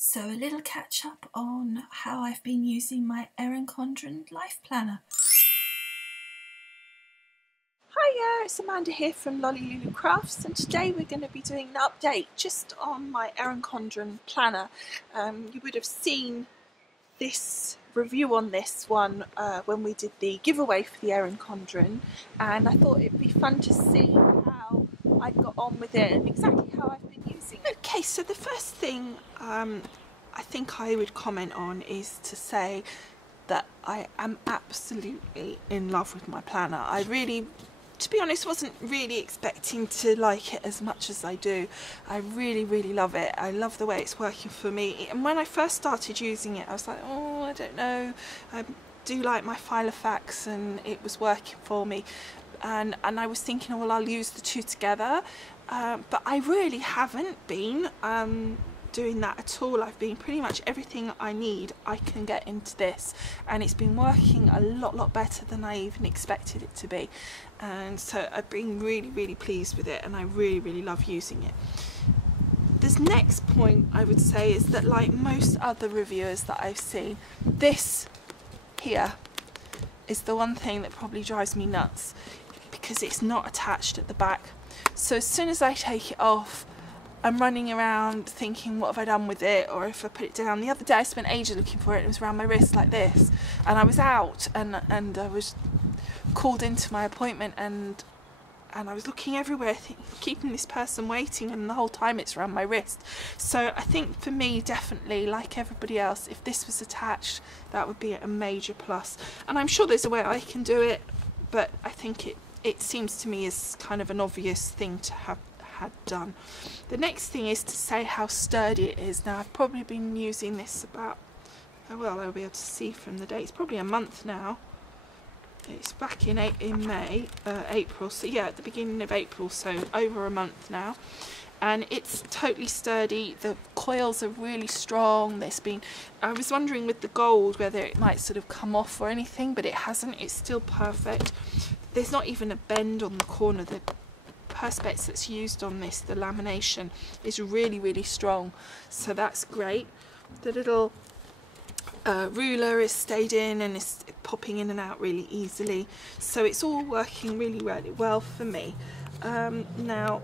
So a little catch up on how I've been using my Erin Condren life planner. Hiya, it's Amanda here from Lolly Lulu Crafts, and today we're going to be doing an update just on my Erin Condren planner. You would have seen this review on this one when we did the giveaway for the Erin Condren, and I thought it'd be fun to see how I got on with it and exactly how I've been using it. Okay, so the first thing I think I would comment on is to say that I am absolutely in love with my planner. I really, to be honest, wasn't really expecting to like it as much as I do. I really love it. I love the way it's working for me. And when I first started using it, I was like, oh, I don't know. I do like my Filofax, and it was working for me. And I was thinking, oh, well, I'll use the two together. But I really haven't been doing that at all. I've been pretty much everything I need I can get into this, and it's been working a lot better than I even expected it to be, and so I've been really pleased with it, and I really love using it. This next point I would say is that, like most other reviewers that I've seen, this here is the one thing that probably drives me nuts, because it's not attached at the back. So as soon as I take it off, I'm running around thinking, what have I done with it, or if I put it down. The other day I spent ages looking for it. It was around my wrist like this, and I was out and I was called into my appointment, and I was looking everywhere, keeping this person waiting, and the whole time it's around my wrist. So I think for me, definitely, like everybody else, if this was attached, that would be a major plus. And I'm sure there's a way I can do it, but I think it seems to me as kind of an obvious thing to have had done. The next thing is to say how sturdy it is. Now, I've probably been using this about, well, I'll be able to see from the date, it's probably a month now. It's back in April, so yeah, at the beginning of April, so over a month now, and it's totally sturdy. The coils are really strong. I was wondering with the gold whether it might sort of come off or anything, but it hasn't. It's still perfect. There's not even a bend on the corner. The perspex that's used on this, the lamination, is really strong, so that's great. The little ruler is stayed in and is popping in and out really easily, so it's all working really well for me. Now,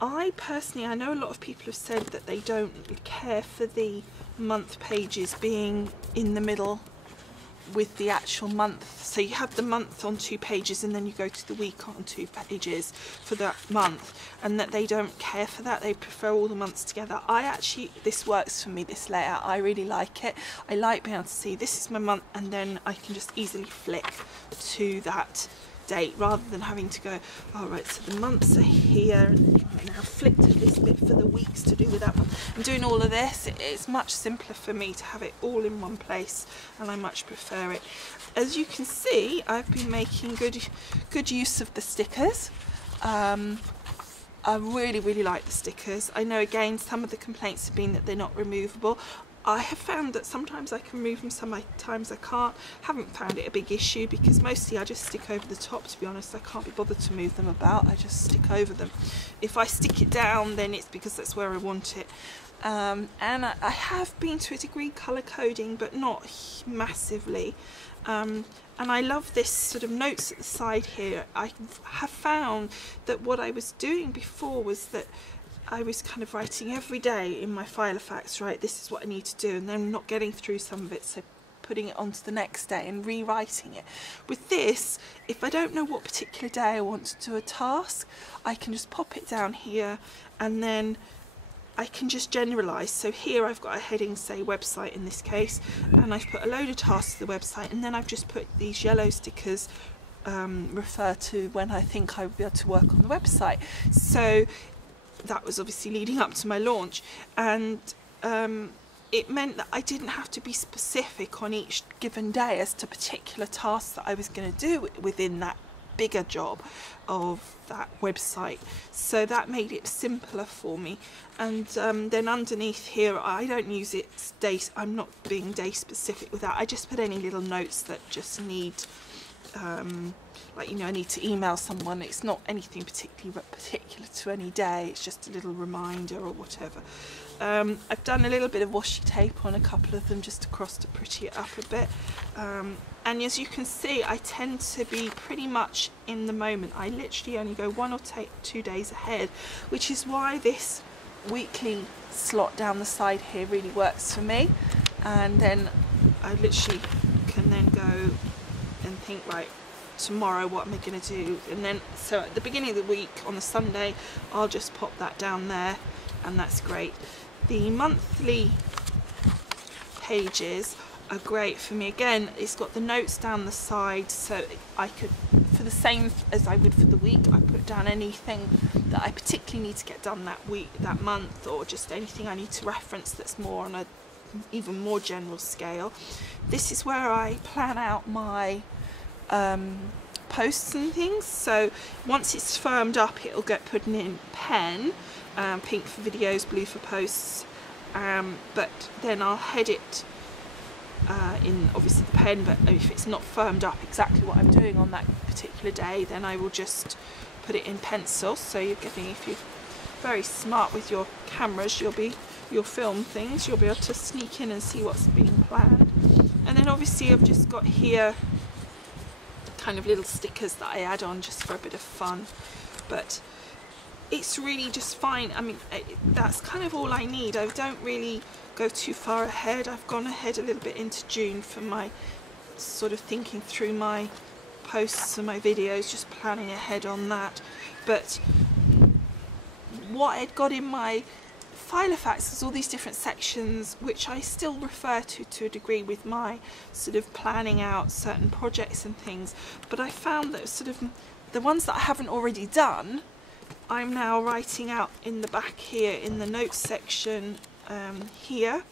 I personally, I know a lot of people have said that they don't care for the month pages being in the middle with the actual month, so you have the month on 2 pages and then you go to the week on 2 pages for that month, and that they don't care for that. They prefer all the months together. This works for me, this layout. I really like it. I like being able to see this is my month, and then I can just easily flick to that date rather than having to go, all right, so the months are here, and I now flick to this bit for the weeks to do with that one. And doing all of this, it's much simpler for me to have it all in one place, and I much prefer it. As you can see, I've been making good use of the stickers. I really like the stickers. I know, again, some of the complaints have been that they're not removable. I have found that sometimes I can remove them, sometimes I can't. Haven't found it a big issue, because mostly I just stick over the top, to be honest. I can't be bothered to move them about, I just stick over them. If I stick it down, then it's because that's where I want it. And I have been to a degree colour coding, but not massively. And I love this sort of notes at the side here. I have found that what I was doing before was that I was kind of writing every day in my Filofax, right, this is what I need to do, and then not getting through some of it, so putting it onto the next day and rewriting it. With this, if I don't know what particular day I want to do a task, I can just pop it down here, and then I can just generalise. So here I've got a heading, say website in this case, and I've put a load of tasks to the website, and then I've just put these yellow stickers refer to when I think I'll be able to work on the website. So that was obviously leading up to my launch, and it meant that I didn't have to be specific on each given day as to particular tasks that I was going to do within that bigger job of that website. So that made it simpler for me. And then underneath here, I don't use it I'm not being day specific with that. I just put any little notes that just need like, you know, I need to email someone. It's not anything particular to any day, it's just a little reminder or whatever. I've done a little bit of washi tape on a couple of them just across to pretty it up a bit. And as you can see, I tend to be pretty much in the moment. I literally only go 1 or 2 days ahead, which is why this weekly slot down the side here really works for me. And then I literally can then go and think, right, tomorrow what am I going to do? And then so at the beginning of the week on the Sunday, I'll just pop that down there, and that's great. The monthly pages are great for me. Again, it's got the notes down the side, so I could, for the same as I would for the week, I put down anything that I particularly need to get done that week, that month, or just anything I need to reference that's more on a even more general scale. This is where I plan out my posts and things. So once it's firmed up, it'll get put in pen, pink for videos, blue for posts, but then I'll head it in obviously the pen. But if it's not firmed up exactly what I'm doing on that particular day, then I will just put it in pencil. So you're getting, if you're very smart with your cameras, you'll film things, you'll be able to sneak in and see what's being planned. And then obviously I've just got here kind of little stickers that I add on just for a bit of fun, but it's really just fine. I mean, that's kind of all I need. I don't really go too far ahead. I've gone ahead a little bit into June for my sort of thinking through my posts and my videos, just planning ahead on that. But what I'd got in my Filofax is all these different sections, which I still refer to a degree with my sort of planning out certain projects and things, but I found that sort of the ones that I haven't already done, I'm now writing out in the back here in the notes section here,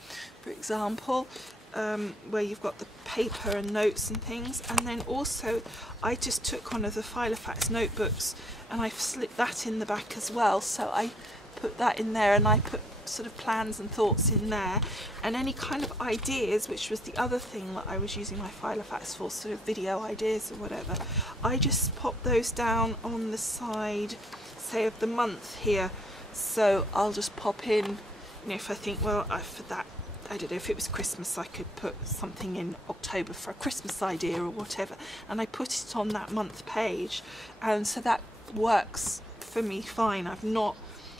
for example, where you've got the paper and notes and things. And then also I just took one of the Filofax notebooks and I've slipped that in the back as well, so I put that in there, and I put sort of plans and thoughts in there, and any kind of ideas, which was the other thing that I was using my Filofax for, sort of video ideas or whatever, I just pop those down on the side, say, of the month here. So I'll just pop in, you know, if I think, well, for that, I don't know, if it was Christmas, I could put something in October for a Christmas idea or whatever, and I put it on that month page, and so that works for me fine. I've not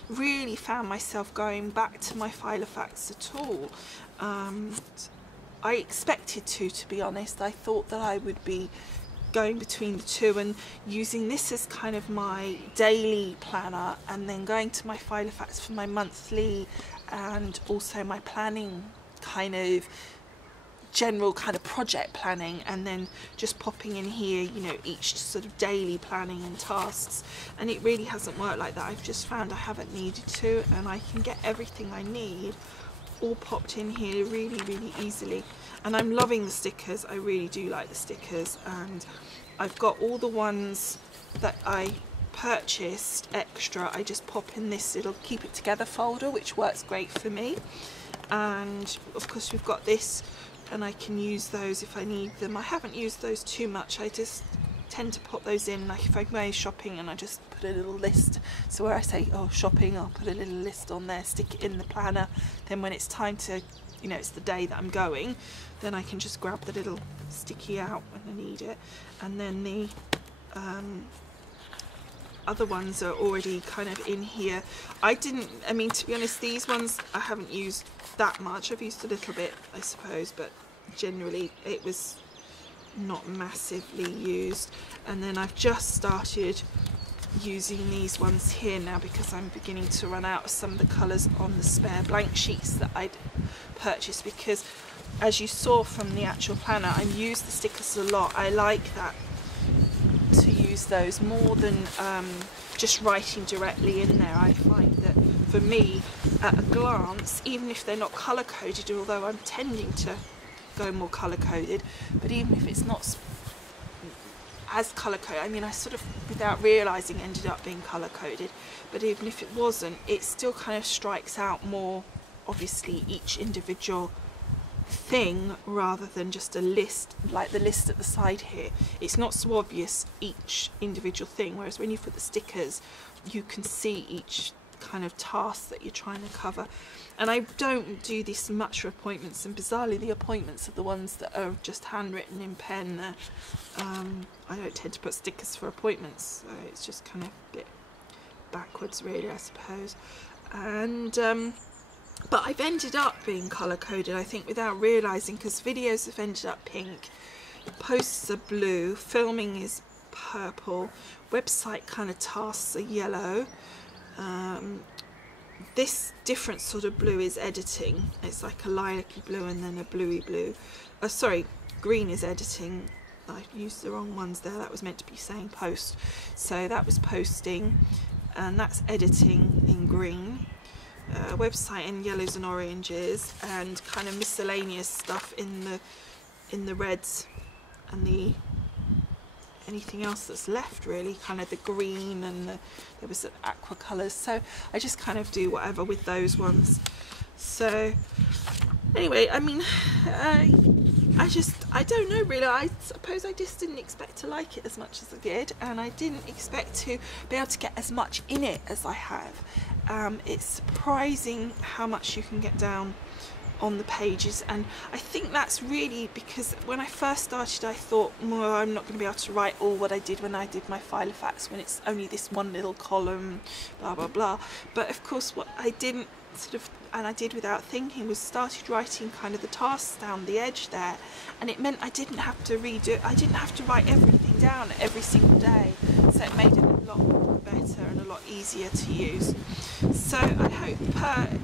really found myself going back to my Filofax at all. I expected to be honest. I thought that I would be going between the two and using this as kind of my daily planner, and then going to my Filofax for my monthly and also my planning, kind of general kind of project planning, and then just popping in here, you know, each sort of daily planning and tasks. And it really hasn't worked like that. I've just found I haven't needed to, and I can get everything I need all popped in here really, really easily. And I'm loving the stickers. I really do like the stickers, and I've got all the ones that I purchased extra. I just pop in this little keep it together folder, which works great for me. And of course we've got this, and I can use those if I need them. I haven't used those too much. I just tend to pop those in, like if I'm going shopping and I just put a little list. So where I say, oh, shopping, I'll put a little list on there, stick it in the planner. Then when it's time to, you know, it's the day that I'm going, then I can just grab the little sticky out when I need it. And then the other ones are already kind of in here. I mean, to be honest, these ones I haven't used that much. I've used a little bit, I suppose, but generally it was not massively used. And then I've just started using these ones here now, because I'm beginning to run out of some of the colours on the spare blank sheets that I'd purchased, because as you saw from the actual planner, I use the stickers a lot. I like that, to use those more than just writing directly in there. I find that for me, at a glance, even if they're not colour coded, although I'm tending to go more colour coded, but even if it's not as colour coded, I mean, I sort of without realising ended up being colour coded, but even if it wasn't, it still kind of strikes out more, obviously, each individual thing rather than just a list, like the list at the side here. It's not so obvious each individual thing, whereas when you put the stickers you can see each kind of task that you're trying to cover. And I don't do this much for appointments, and bizarrely the appointments are the ones that are just handwritten in pen. I don't tend to put stickers for appointments, so it's just kind of a bit backwards really, I suppose. And but I've ended up being colour coded, I think, without realising, because videos have ended up pink, posts are blue, filming is purple, website kind of tasks are yellow, this different sort of blue is editing, it's like a lilac-y blue and then a bluey blue. Sorry, green is editing. I used the wrong ones there, that was meant to be saying post. So that was posting, and that's editing in green. Website in yellows and oranges, and kind of miscellaneous stuff in the reds and the anything else that's left really, kind of the green, and there was aqua colours. So I just kind of do whatever with those ones. So anyway, I mean, I don't know really. I suppose I just didn't expect to like it as much as I did, and I didn't expect to be able to get as much in it as I have. It's surprising how much you can get down on the pages, and I think that's really because when I first started I thought, well, I'm not going to be able to write all what I did when I did my file of facts when it's only this one little column, blah blah blah. But of course what I didn't sort of, and I did without thinking, was started writing kind of the tasks down the edge there, and it meant I didn't have to redo, I didn't have to write everything down every single day, so it made it a lot better and a lot easier to use. So I hope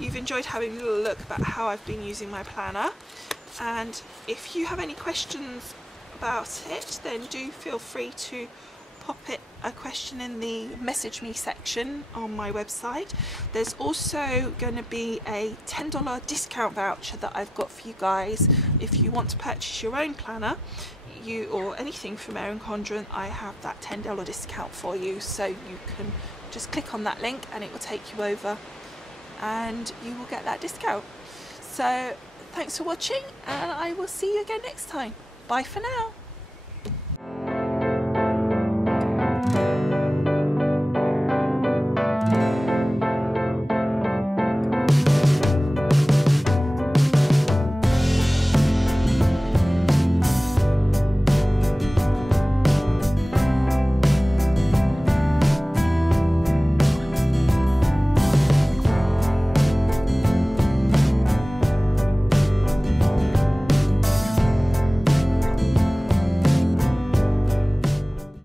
you've enjoyed having a little look about how I've been using my planner, and if you have any questions about it, then do feel free to pop a question in the message me section on my website. There's also going to be a $10 discount voucher that I've got for you guys. If you want to purchase your own planner, or anything from Erin Condren, I have that $10 discount for you, so you can just click on that link and it will take you over and you will get that discount. So thanks for watching, and I will see you again next time. Bye for now.